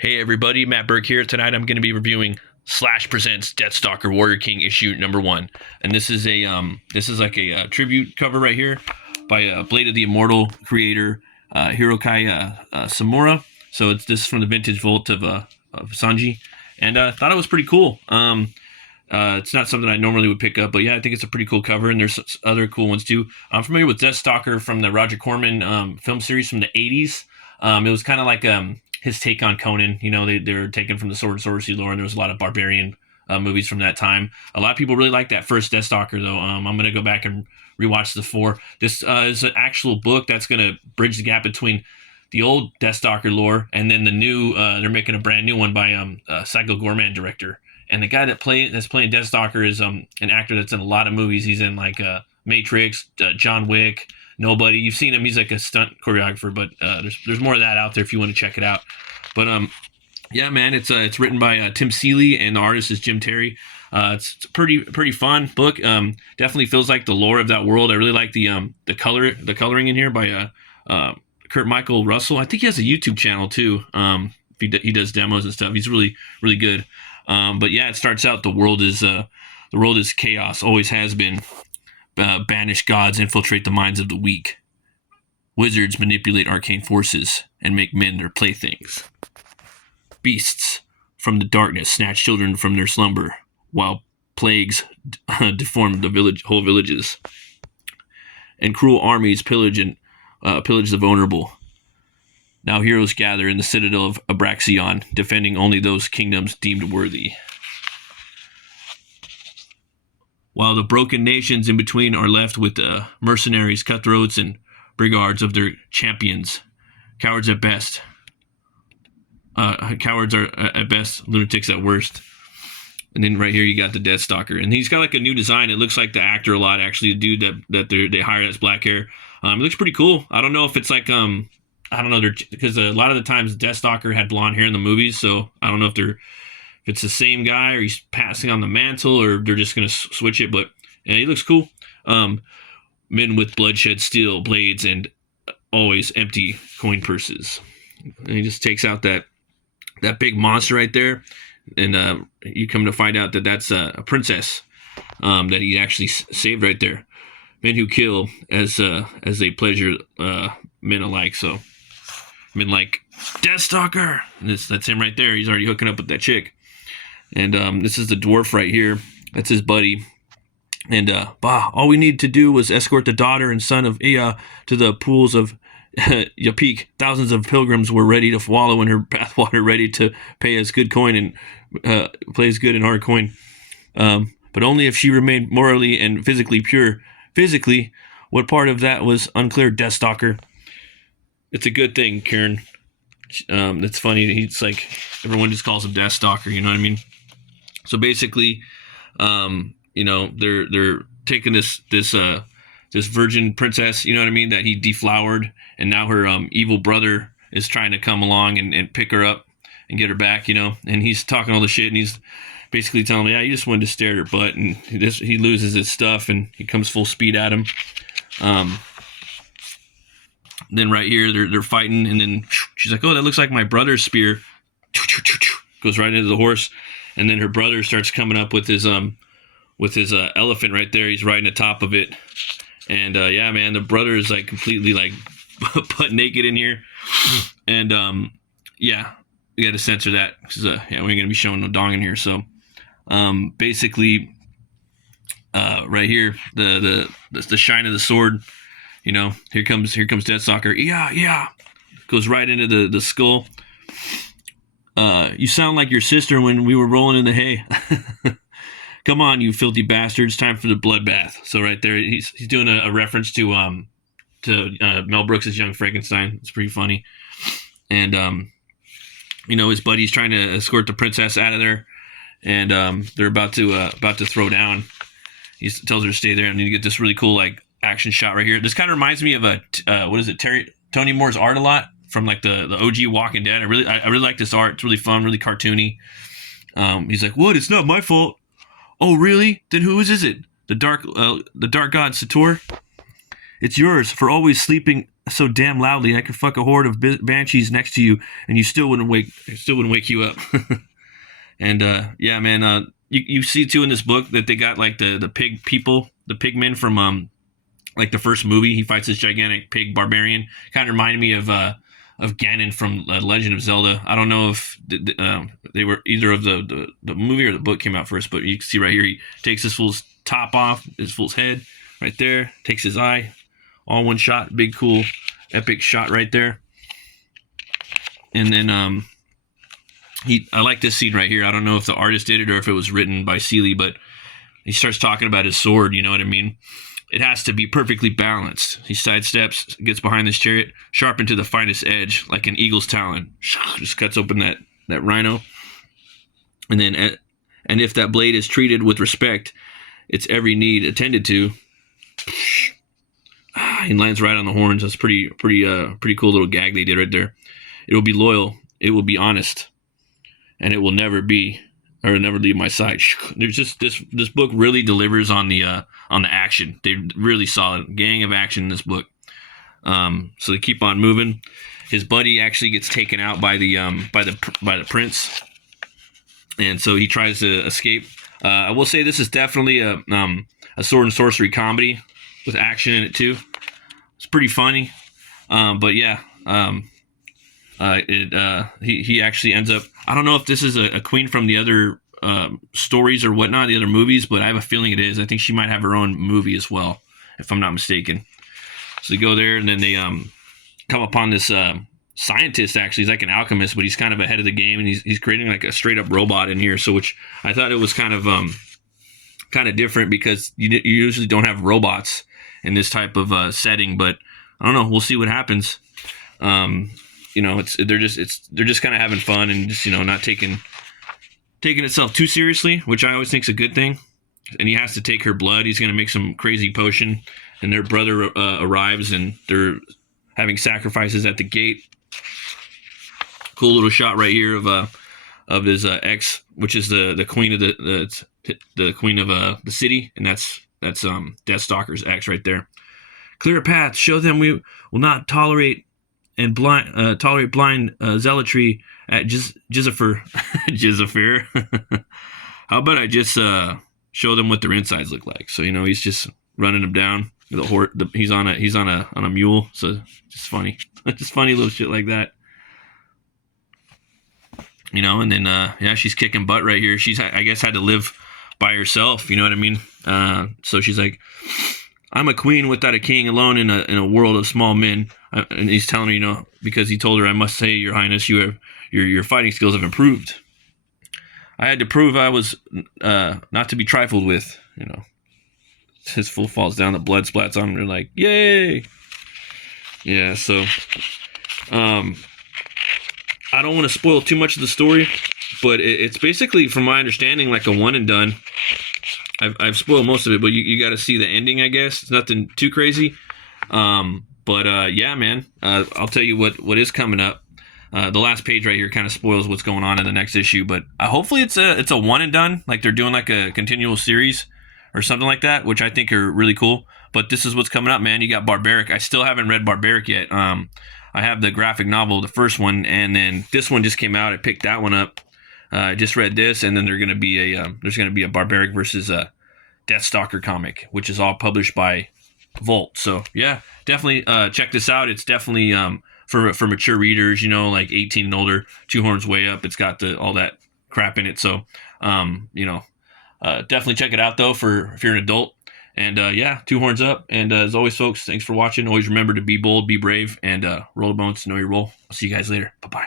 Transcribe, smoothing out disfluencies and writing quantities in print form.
Hey everybody, Matt Burke here. Tonight I'm going to be reviewing Slash Presents Deathstalker Warrior King issue number 1, and this is like a tribute cover right here by Blade of the Immortal creator Hirokai Samura. So this is from the Vintage Vault of Sanji, and I thought it was pretty cool. It's not something I normally would pick up, but yeah, I think it's a pretty cool cover, and there's other cool ones too. I'm familiar with Deathstalker from the Roger Corman film series from the 80s. It was kind of like his take on Conan. You know, they're taken from the Sword and Sorcery lore, and there was a lot of barbarian movies from that time. A lot of people really like that first Deathstalker, though. I'm going to go back and rewatch the 4. This is an actual book that's going to bridge the gap between the old Deathstalker lore and then the new. They're making a brand new one by Psycho Gorman director. And the guy that's playing Deathstalker is an actor that's in a lot of movies. He's in like Matrix, John Wick, Nobody. You've seen him. He's like a stunt choreographer, but there's more of that out there if you want to check it out. But yeah, man, it's written by Tim Seeley and the artist is Jim Terry. It's a pretty fun book. Definitely feels like the lore of that world. I really like the coloring in here by Kurt Michael Russell. I think he has a YouTube channel too. He does demos and stuff. He's really good. But yeah, it starts out the world is chaos, always has been. Banished gods infiltrate the minds of the weak. Wizards manipulate arcane forces and make men their playthings. Beasts from the darkness snatch children from their slumber, while plagues deform whole villages. And cruel armies pillage the vulnerable. Now heroes gather in the citadel of Abraxion, defending only those kingdoms deemed worthy. While the broken nations in between are left with mercenaries, cutthroats, and brigards of their champions. Cowards at best. Cowards are at best, lunatics at worst. And then right here you got the Deathstalker. And he's got like a new design. It looks like the actor a lot, actually, the dude that they hired as black hair. It looks pretty cool. I don't know if it's like, I don't know, because a lot of the times Deathstalker had blonde hair in the movies, so I don't know if it's the same guy or he's passing on the mantle or they're just going to switch it, but yeah, he looks cool. Men with bloodshed steel blades and always empty coin purses. And he just takes out that big monster right there, and you come to find out that that's a princess that he actually saved right there. Men who kill as they pleasure men alike. So men like Deathstalker. And that's him right there. He's already hooking up with that chick. And this is the dwarf right here. That's his buddy. And all we need to do was escort the daughter and son of Ea to the pools of Yapik. Thousands of pilgrims were ready to wallow in her bathwater, ready to pay us good coin and play as good and hard coin. But only if she remained morally and physically pure. Physically, what part of that was unclear, Deathstalker? It's a good thing, Kieran. It's funny. He's like, everyone just calls him Deathstalker. You know what I mean? So basically, you know, they're taking this virgin princess, you know what I mean, that he deflowered, and now her evil brother is trying to come along and pick her up and get her back, you know, and he's talking all the shit, and he's basically telling me, yeah, you just wanted to stare at her butt, and he loses his stuff, and he comes full speed at him. Then right here, they're fighting, and then she's like, oh, that looks like my brother's spear. Goes right into the horse, and then her brother starts coming up with his elephant right there. He's riding the top of it, and yeah, man, the brother is like completely like butt naked in here, and yeah, we got to censor that because yeah, we ain't gonna be showing no dong in here. So basically, right here, the shine of the sword. You know, here comes Deathstalker. Yeah. Goes right into the skull. You sound like your sister when we were rolling in the hay. Come on, you filthy bastards! Time for the bloodbath. So right there, he's doing a reference to Mel Brooks' Young Frankenstein. It's pretty funny. And you know, his buddy's trying to escort the princess out of there, and they're about to throw down. He tells her to stay there, and you get this really cool like action shot right here. This kind of reminds me of Tony Moore's art a lot from like the OG Walking Dead. I really like this art. It's really fun, really cartoony. He's like, what? It's not my fault. Oh, really? Then whose is it? The dark god Sator? It's yours for always sleeping so damn loudly I could fuck a horde of banshees next to you, and you still wouldn't wake you up. And yeah, man, you see too in this book that they got like the pig people, the pigmen from like the first movie. He fights this gigantic pig barbarian. Kind of reminded me of Ganon from Legend of Zelda. I don't know if they were either of the movie or the book came out first, but you can see right here he takes this fool's top off, his fool's head right there, takes his eye, all one shot. Big cool epic shot right there. And then I like this scene right here. I don't know if the artist did it or if it was written by Seeley, but he starts talking about his sword, you know what I mean? It has to be perfectly balanced. He sidesteps, gets behind this chariot, sharpened to the finest edge, like an eagle's talon. Just cuts open that rhino. And then, and if that blade is treated with respect, its every need attended to. He lands right on the horns. That's pretty cool little gag they did right there. It will be loyal. It will be honest, and it will never leave my side. There's just this book really delivers on the action. They really solid gang of action in this book. So they keep on moving. His buddy actually gets taken out by the prince, and so he tries to escape. I will say this is definitely a sword and sorcery comedy with action in it too. It's pretty funny, but yeah. He actually ends up. I don't know if this is a queen from the other stories or whatnot, the other movies, but I have a feeling it is. I think she might have her own movie as well, if I'm not mistaken. So they go there, and then they come upon this scientist. Actually, he's like an alchemist, but he's kind of ahead of the game, and he's creating like a straight up robot in here. So, which I thought it was kind of different because you usually don't have robots in this type of setting. But I don't know. We'll see what happens. You know, they're just kind of having fun and just, you know, not taking itself too seriously, which I always think is a good thing. And he has to take her blood. He's going to make some crazy potion, and their brother arrives, and they're having sacrifices at the gate. Cool little shot right here of his ex, which is the queen of the queen of the city, and that's Deathstalker's ex right there. Clear a path. Show them we will not tolerate blind zealotry at Jizafir. How about I just show them what their insides look like? So, you know, he's just running them down. He's on a mule. So just funny, just funny little shit like that. You know, and then yeah, she's kicking butt right here. She's, I guess, had to live by herself. You know what I mean? So she's like, I'm a queen without a king, alone in a world of small men. And he's telling her, you know, because he told her, I must say, Your Highness, your fighting skills have improved. I had to prove I was not to be trifled with. You know, his fool falls down, the blood splats on him. They're like, yay! Yeah. So, I don't want to spoil too much of the story, but it's basically, from my understanding, like a one and done. I've spoiled most of it, but you got to see the ending, I guess. It's nothing too crazy. But yeah, man, I'll tell you what is coming up. The last page right here kind of spoils what's going on in the next issue, but hopefully it's a one and done, like they're doing like a continual series or something like that, which I think are really cool. But this is what's coming up, man. You got Barbaric. I still haven't read Barbaric yet. I have the graphic novel, the first one, and then this one just came out. I picked that one up. I just read this, and then there's going to be a Barbaric versus a Deathstalker comic, which is all published by Volt. So yeah, definitely check this out. It's definitely for mature readers, you know, like 18 and older. Two Horns Way Up. It's got all that crap in it. So you know, definitely check it out though for if you're an adult. And yeah, Two Horns Up. And as always, folks, thanks for watching. Always remember to be bold, be brave, and roll the bones to know your role. I'll see you guys later. Bye bye.